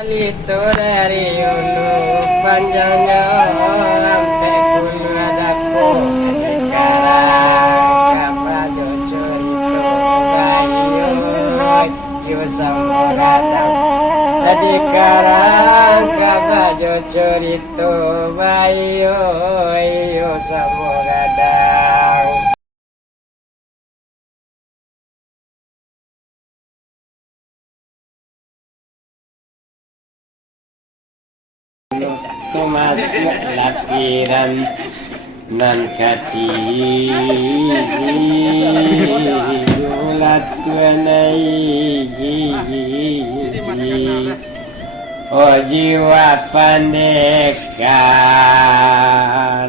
Itu dari hulu panjangnya sampai hulu adaku sekarang kapal jujur itu bayu yu samudradang jadi karang kapal jujur itu bayu yu samudradang. Tu masuk lapiran nan kati ulat tuanai oh jiwa pandeka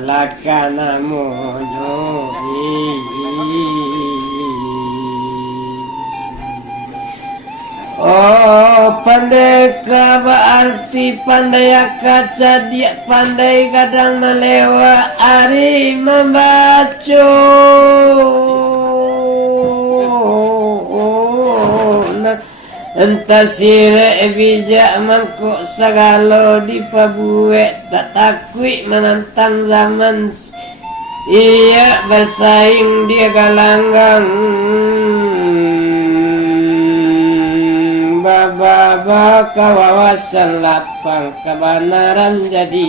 lakana monohi oh pandeka berarti pandai kaca dia pandai kadang melewa ari membaca entah sire bijak mangkuk segala dipabuek tak takui menantang zaman ia bersaing dia galanggang baba kawawasan lapang kebenaran jadi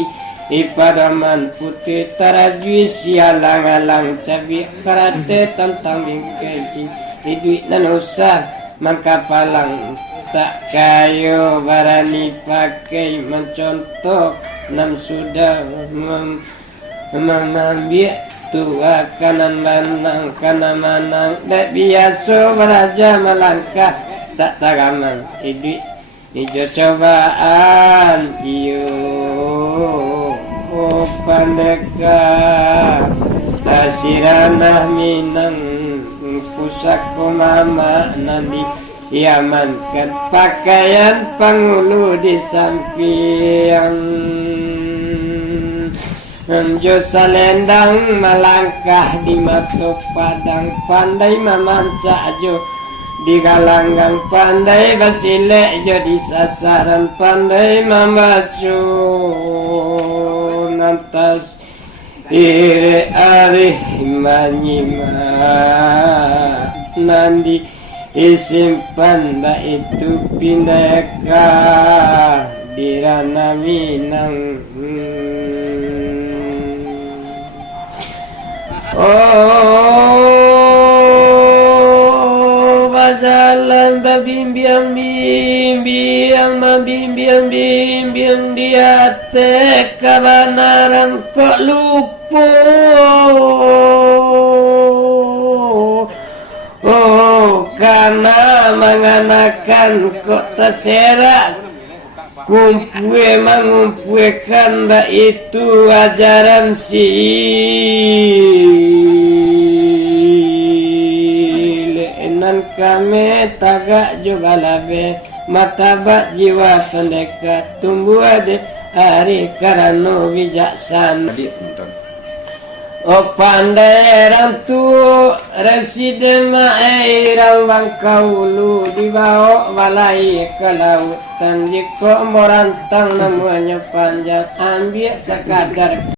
ipadaman putih tarajui sialang-alang cabi karate tentang bingkai hidup dan usah mangkapalang tak kayo barani pakai mencontoh nam sudah mengambil tua kanan lanang kanan manang tak biasa beraja melangkah tak taraman hidup hijau cobaan iyo pandeka asiranah minang pusako mama nabi iamankan pakaian pangulu di samping jo salendang melangkah di matu padang pandai memanca jo di galanggang pandai basilek jadi sasaran pandai membacu nantas ire arih manyima nandi isimpan itu pindaka dirana minang jalan babimbiang mabimbiang dia kebenaran kok lupa karena menganakan kok terserak kumpue mengumpuekan itu ajaran si kami tagak juga labe martabat jiwa pendekat tumbuh ade hari karena bijaksana oh pandai rantu residen mairang bangkaulu dibawa balai ke lautan jika morantang namanya panjang ambil sekadar